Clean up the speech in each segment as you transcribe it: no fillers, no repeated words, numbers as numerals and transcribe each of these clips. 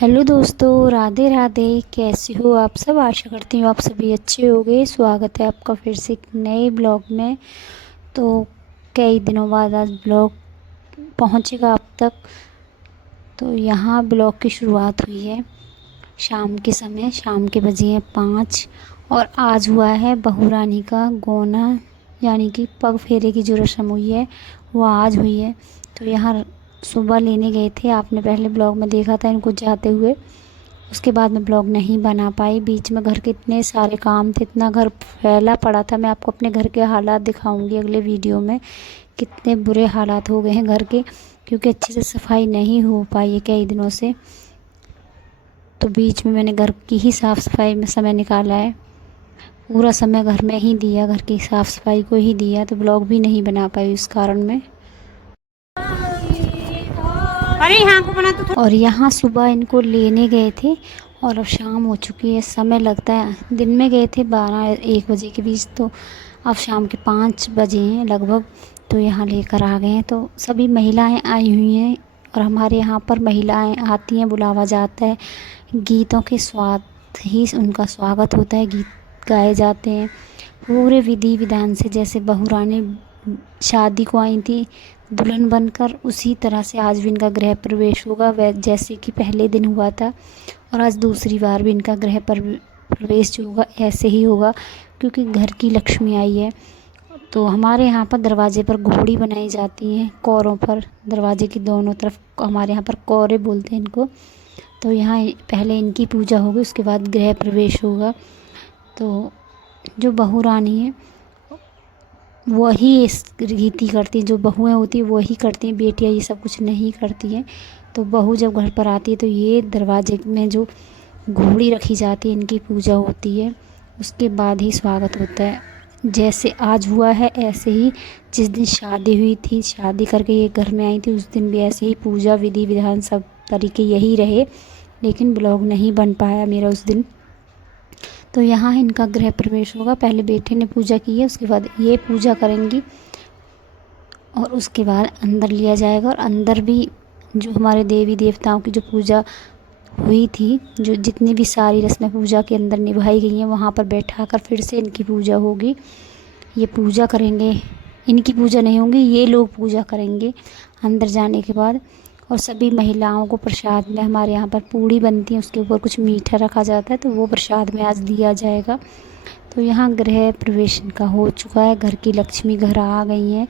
Hello दोस्तों, राधे राधे। कैसे हो आप सब? आशा करती हूँ आप सभी अच्छे होंगे। स्वागत है आपका फिर से एक नए ब्लॉग में। तो कई दिनों बाद आज ब्लॉग पहुँचेगा आप तक। तो यहाँ ब्लॉग की शुरुआत हुई है शाम के समय। शाम के बजे हैं 5 और आज हुआ है बहू रानी का गोना, यानी कि पग फेरे की जो रस्म हुई है वो आज हुई है। तो यहाँ सुबह लेने गए थे, आपने पहले ब्लॉग में देखा था इनको जाते हुए। उसके बाद मैं ब्लॉग नहीं बना पाई, बीच में घर के इतने सारे काम थे, इतना घर फैला पड़ा था। मैं आपको अपने घर के हालात दिखाऊंगी अगले वीडियो में। कितने बुरे हालात हो गए हैं घर के, क्योंकि अच्छे से सफाई नहीं हो पाई है कई दिनों से। तो बीच में मैंने घर की ही साफ़ सफाई में समय निकाला है, पूरा समय घर में ही दिया, घर की साफ़ सफाई को ही दिया। तो ब्लॉग भी नहीं बना पाई इस कारण में। अरे यहाँ को बना तो और यहाँ सुबह इनको लेने गए थे और अब शाम हो चुकी है। समय लगता है, दिन में गए थे 12-1 बजे के बीच, तो अब शाम के 5 बजे हैं लगभग। तो यहाँ लेकर आ गए हैं। तो सभी महिलाएं आई हुई हैं और हमारे यहाँ पर महिलाएं आती हैं, बुलावा जाता है, गीतों के साथ ही उनका स्वागत होता है, गीत गाए जाते हैं पूरे विधि विधान से। जैसे बहू रानी शादी को आई थी दुल्हन बनकर, उसी तरह से आज भी इनका गृह प्रवेश होगा, वह जैसे कि पहले दिन हुआ था। और आज दूसरी बार भी इनका गृह प्रवेश जो होगा ऐसे ही होगा, क्योंकि घर की लक्ष्मी आई है। तो हमारे यहाँ पर दरवाजे पर घोड़ी बनाई जाती हैं, कौरों पर, दरवाजे की दोनों तरफ। हमारे यहाँ पर कौरे बोलते हैं इनको। तो यहाँ पहले इनकी पूजा होगी, उसके बाद गृह प्रवेश होगा। तो जो बहू रानी है वही इस रीति करती हैं, जो बहुएं होती हैं वही करती हैं, बेटियां ये सब कुछ नहीं करती हैं। तो बहू जब घर पर आती है तो ये दरवाजे में जो घोड़ी रखी जाती है इनकी पूजा होती है, उसके बाद ही स्वागत होता है। जैसे आज हुआ है ऐसे ही जिस दिन शादी हुई थी, शादी करके ये घर में आई थी, उस दिन भी ऐसे ही पूजा विधि विधान सब तरीके यही रहे, लेकिन ब्लॉग नहीं बन पाया मेरा उस दिन। तो यहाँ इनका गृह प्रवेश होगा। पहले बेटे ने पूजा की है, उसके बाद ये पूजा करेंगी और उसके बाद अंदर लिया जाएगा। और अंदर भी जो हमारे देवी देवताओं की जो पूजा हुई थी, जो जितनी भी सारी रस्में पूजा के अंदर निभाई गई हैं, वहाँ पर बैठाकर फिर से इनकी पूजा होगी। ये पूजा करेंगे, इनकी पूजा नहीं होगी, ये लोग पूजा करेंगे अंदर जाने के बाद। और सभी महिलाओं को प्रसाद में, हमारे यहाँ पर पूड़ी बनती है, उसके ऊपर कुछ मीठा रखा जाता है, तो वो प्रसाद में आज दिया जाएगा। तो यहाँ गृह प्रवेश इनका हो चुका है, घर की लक्ष्मी घर आ गई हैं।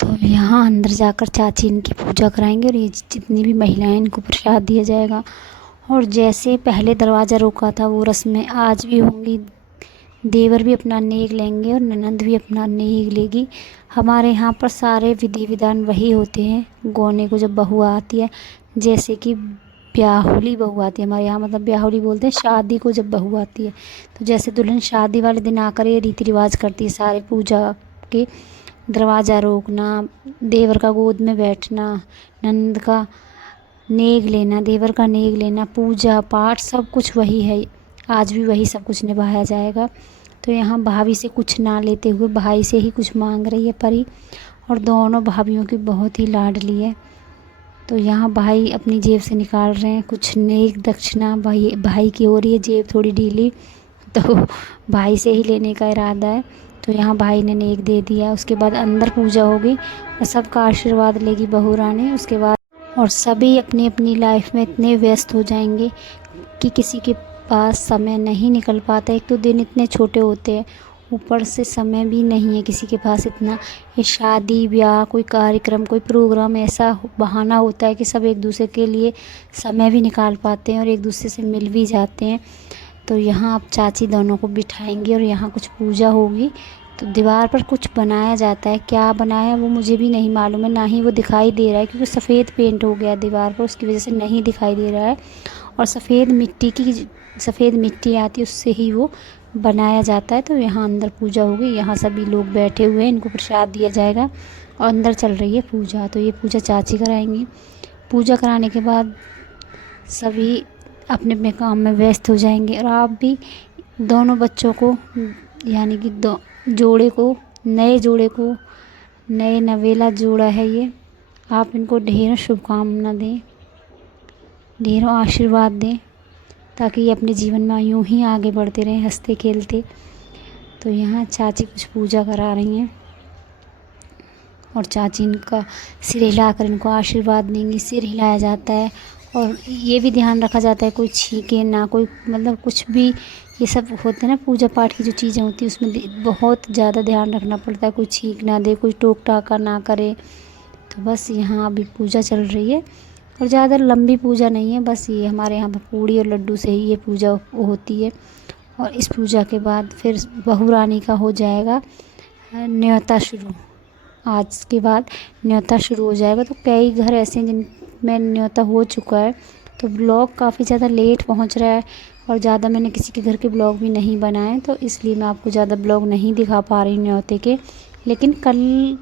तो यहाँ अंदर जाकर चाची इनकी पूजा कराएंगे और ये जितनी भी महिलाएं, इनको प्रसाद दिया जाएगा। और जैसे पहले दरवाज़ा रोका था वो रस्में आज भी होंगी। देवर भी अपना नेग लेंगे और ननंद भी अपना नेग लेगी। हमारे यहाँ पर सारे विधि विधान वही होते हैं गोने को जब बहू आती है। जैसे कि ब्याहुली बहू आती है, हमारे यहाँ मतलब ब्याहुली बोलते हैं शादी को जब बहू आती है। तो जैसे दुल्हन शादी वाले दिन आकर ये रीति रिवाज करती है सारे पूजा के, दरवाज़ा रोकना, देवर का गोद में बैठना, ननंद का नेग लेना, देवर का नेग लेना, पूजा पाठ सब कुछ वही है। आज भी वही सब कुछ निभाया जाएगा। तो यहाँ भाभी से कुछ ना लेते हुए भाई से ही कुछ मांग रही है परी, और दोनों भाभियों की बहुत ही लाडली है। तो यहाँ भाई अपनी जेब से निकाल रहे हैं कुछ नेक दक्षिणा। भाई की हो रही है जेब थोड़ी ढीली, तो भाई से ही लेने का इरादा है। तो यहाँ भाई ने नेक दे दिया। उसके बाद अंदर पूजा होगी और सबका आशीर्वाद लेगी बहू रानी। उसके बाद और सभी अपनी अपनी लाइफ में इतने व्यस्त हो जाएंगे कि किसी के पास समय नहीं निकल पाता। एक तो दिन इतने छोटे होते हैं, ऊपर से समय भी नहीं है किसी के पास इतना। ये शादी ब्याह, कोई कार्यक्रम, कोई प्रोग्राम, ऐसा बहाना होता है कि सब एक दूसरे के लिए समय भी निकाल पाते हैं और एक दूसरे से मिल भी जाते हैं। तो यहाँ अब चाची दोनों को बिठाएंगे और यहाँ कुछ पूजा होगी। तो दीवार पर कुछ बनाया जाता है, क्या बनाया है वो मुझे भी नहीं मालूम है, ना ही वो दिखाई दे रहा है, क्योंकि सफ़ेद पेंट हो गया दीवार पर, उसकी वजह से नहीं दिखाई दे रहा है। और सफ़ेद मिट्टी आती है, उससे ही वो बनाया जाता है। तो यहाँ अंदर पूजा होगी, यहाँ सभी लोग बैठे हुए हैं, इनको प्रसाद दिया जाएगा और अंदर चल रही है पूजा। तो ये पूजा चाची कराएंगी। पूजा कराने के बाद सभी अपने अपने काम में व्यस्त हो जाएंगे। और आप भी दोनों बच्चों को, यानी कि नए जोड़े को, नए नवेला जोड़ा है ये, आप इनको ढेर शुभकामना दें। ढेरों आशीर्वाद दें, ताकि ये अपने जीवन में यूं ही आगे बढ़ते रहें हंसते खेलते। तो यहाँ चाची कुछ पूजा करा रही हैं और चाची इनका सिर हिलाकर इनको आशीर्वाद देंगी। सिर हिलाया जाता है और ये भी ध्यान रखा जाता है कोई छींके ना, कोई मतलब कुछ भी ये सब होते हैं ना पूजा पाठ की जो चीज़ें होती हैं उसमें बहुत ज़्यादा ध्यान रखना पड़ता है, कोई छींक ना दे, कोई टोक टाका ना करे। तो बस यहाँ अभी पूजा चल रही है और ज़्यादा लंबी पूजा नहीं है, बस ये हमारे यहाँ पर पूड़ी और लड्डू से ही ये पूजा होती है। और इस पूजा के बाद फिर बहू रानी का हो जाएगा न्योता शुरू। आज के बाद न्योता शुरू हो जाएगा। तो कई घर ऐसे हैं जिनमें न्योता हो चुका है, तो ब्लॉग काफ़ी ज़्यादा लेट पहुंच रहा है और ज़्यादा मैंने किसी के घर के ब्लॉग भी नहीं बनाए, तो इसलिए मैं आपको ज़्यादा ब्लॉग नहीं दिखा पा रही न्योते के। लेकिन कल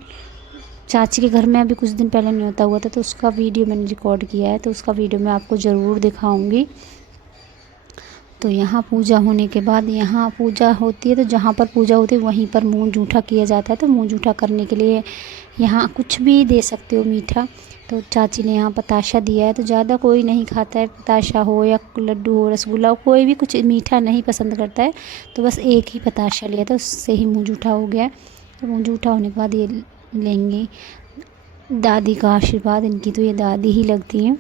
चाची के घर में अभी कुछ दिन पहले न्योता हुआ था, तो उसका वीडियो मैंने रिकॉर्ड किया है, तो उसका वीडियो मैं आपको ज़रूर दिखाऊंगी। तो यहाँ पूजा होने के बाद यहाँ पूजा होती है, तो जहाँ पर पूजा होती है वहीं पर मुँह जूठा किया जाता है। तो मुँह जूठा करने के लिए यहाँ कुछ भी दे सकते हो मीठा। तो चाची ने यहाँ बताशा दिया है, तो ज़्यादा कोई नहीं खाता है, बताशा हो या लड्डू हो, रसगुल्ला हो, कोई भी कुछ मीठा नहीं पसंद करता है। तो बस एक ही बताशा लिया था, उससे ही मुँह जूठा हो गया। तो मुँह जूठा होने के बाद ये लेंगी दादी का आशीर्वाद। इनकी तो ये दादी ही लगती हैं।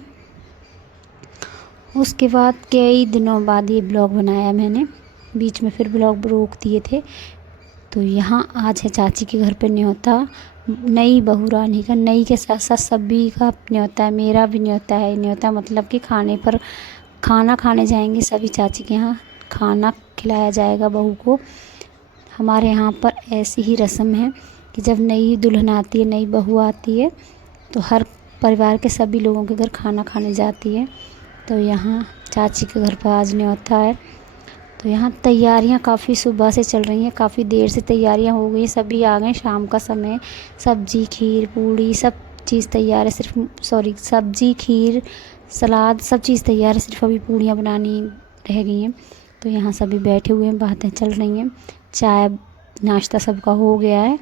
उसके बाद कई दिनों बाद ये ब्लॉग बनाया मैंने, बीच में फिर ब्लॉग रोक दिए थे। तो यहाँ आज है चाची के घर पे न्योता, नई बहू रानी का। नई के साथ साथ सभी का न्योता है, मेरा भी न्योता है। न्योता मतलब कि खाने पर खाना खाने जाएंगे सभी चाची के यहाँ, खाना खिलाया जाएगा बहू को। हमारे यहाँ पर ऐसी ही रस्म है कि जब नई दुल्हन आती है, नई बहू आती है, तो हर परिवार के सभी लोगों के घर खाना खाने जाती है। तो यहाँ चाची के घर पर आज न्योता है। तो यहाँ तैयारियाँ काफ़ी सुबह से चल रही हैं, काफ़ी देर से तैयारियाँ हो गई, सभी आ गए। शाम का समय, सब्जी खीर पूड़ी सब चीज़ तैयार है, सब्जी खीर सलाद सब चीज़ तैयार है, सिर्फ अभी पूड़ियाँ बनानी रह गई हैं। तो यहाँ सभी बैठे हुए हैं, बातें चल रही हैं। चाय नाश्ता सबका हो गया है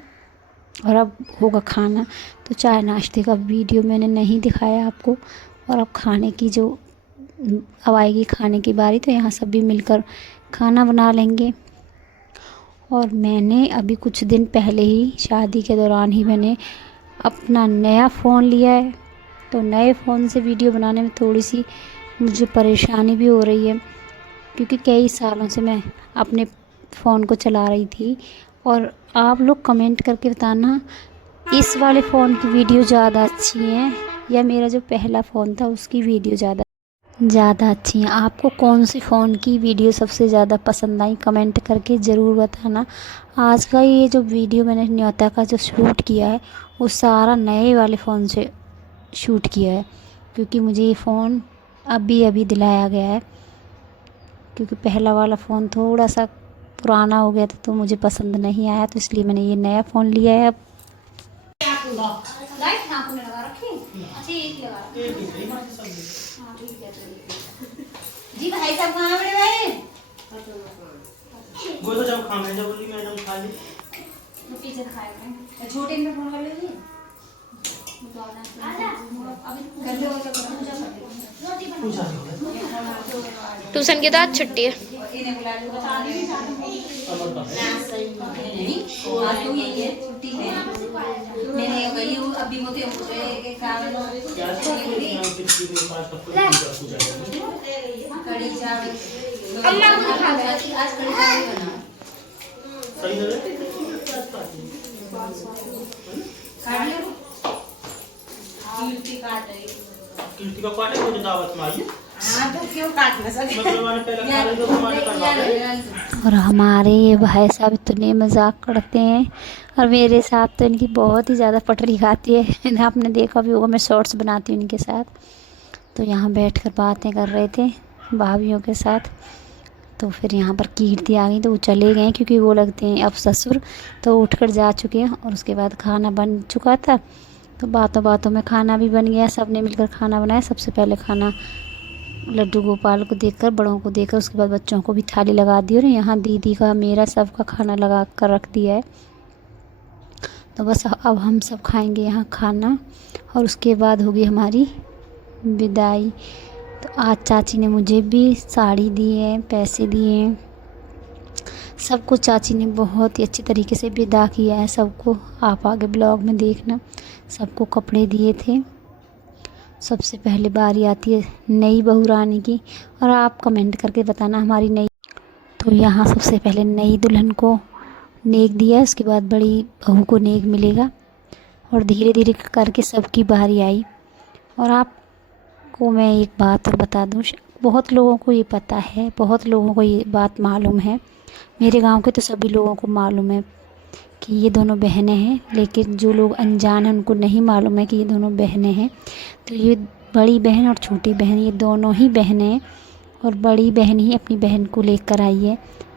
और अब होगा खाना। तो चाय नाश्ते का वीडियो मैंने नहीं दिखाया आपको, और अब खाने की जो अब आएगी खाने की बारी, तो यहाँ सभी मिलकर खाना बना लेंगे। और मैंने अभी कुछ दिन पहले ही शादी के दौरान ही मैंने अपना नया फ़ोन लिया है। तो नए फ़ोन से वीडियो बनाने में थोड़ी सी मुझे परेशानी भी हो रही है, क्योंकि कई सालों से मैं अपने फ़ोन को चला रही थी। और आप लोग कमेंट करके बताना इस वाले फ़ोन की वीडियो ज़्यादा अच्छी है या मेरा जो पहला फ़ोन था उसकी वीडियो ज़्यादा अच्छी है। आपको कौन सी फ़ोन की वीडियो सबसे ज़्यादा पसंद आई, कमेंट करके ज़रूर बताना। आज का ये जो वीडियो मैंने न्योता का जो शूट किया है वो सारा नए वाले फ़ोन से शूट किया है, क्योंकि मुझे ये फ़ोन अभी दिलाया गया है, क्योंकि पहला वाला फ़ोन थोड़ा सा पुराना हो गया था तो मुझे पसंद नहीं आया, तो इसलिए मैंने ये नया फ़ोन लिया है। अब लाइट नाक में लगा रखी। अच्छा एक लगा रखी। हाँ ठीक है जी। भाई साहब कहाँ बड़े भाई? वो तो जब खाने जब बोली मैं जब खा ली वो पीछे खाएंगे। छोटे में फोन कर लीजिए। अभी कर लो ट्यूशन के बाद छुट्टी है। इन्हें बुला लो, बता आज तो यही है छुट्टी है। मैंने वही अभी मुझे के कारण कड़ी चावल अम्मा को दिखा दे आज कड़ी चावल बना सही है। कीर्ति का काटे मुझे दावत में आई। हाँ तो क्यों काट ना सके? मतलब मैंने पहले खा लिया तो हमारे करवा। और हमारे ये भाई साहब इतने मजाक करते हैं, और मेरे साथ तो इनकी बहुत ही ज़्यादा पटरी खाती है। आपने देखा भी होगा, मैं शॉर्ट्स बनाती हूँ इनके साथ। तो यहाँ बैठकर बातें कर रहे थे भाभीयों के साथ। तो फिर यहाँ पर कीर्ति आ गई, तो वो चले गए क्योंकि वो लगते हैं अब ससुर, तो उठकर जा चुके हैं। और उसके बाद खाना बन चुका था, तो बातों बातों में खाना भी बन गया। सब ने मिलकर खाना बनाया। सबसे पहले खाना लड्डू गोपाल को देकर, बड़ों को देकर, उसके बाद बच्चों को भी थाली लगा दी। और यहाँ दीदी का मेरा सबका खाना लगा कर रख दिया है। तो बस अब हम सब खाएंगे यहाँ खाना, और उसके बाद होगी हमारी विदाई। तो आज चाची ने मुझे भी साड़ी दी है, पैसे दिए हैं, सब कुछ चाची ने बहुत ही अच्छी तरीके से विदा किया है सबको। आप आगे ब्लॉग में देखना, सबको कपड़े दिए थे। सबसे पहले बारी आती है नई बहू रानी की, और आप कमेंट करके बताना हमारी नई। तो यहाँ सबसे पहले नई दुल्हन को नेक दिया, उसके बाद बड़ी बहू को नेक मिलेगा, और धीरे धीरे करके सबकी बारी आई। और आपको मैं एक बात और बता दूँ, बहुत लोगों को ये पता है, बहुत लोगों को ये बात मालूम है, मेरे गांव के तो सभी लोगों को मालूम है कि ये दोनों बहनें हैं, लेकिन जो लोग अनजान हैं उनको नहीं मालूम है कि ये दोनों बहनें हैं। तो ये बड़ी बहन और छोटी बहन, ये दोनों ही बहनें हैं, और बड़ी बहन ही अपनी बहन को लेकर आई है।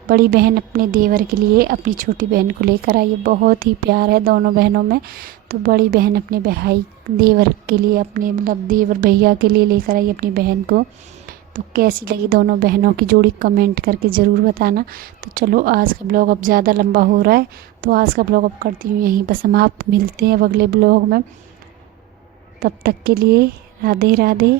बड़ी बहन अपने देवर के लिए अपनी छोटी बहन को लेकर आई है। बहुत ही प्यार है दोनों बहनों में। तो बड़ी बहन अपने भाई देवर के लिए, अपने मतलब देवर भैया के लिए लेकर आई अपनी बहन को। तो कैसी लगी दोनों बहनों की जोड़ी कमेंट करके ज़रूर बताना। तो चलो आज का ब्लॉग अब ज़्यादा लंबा हो रहा है, तो आज का ब्लॉग अब करती हूँ यहीं पर समाप्त। मिलते हैं अब अगले ब्लॉग में, तब तक के लिए राधे राधे।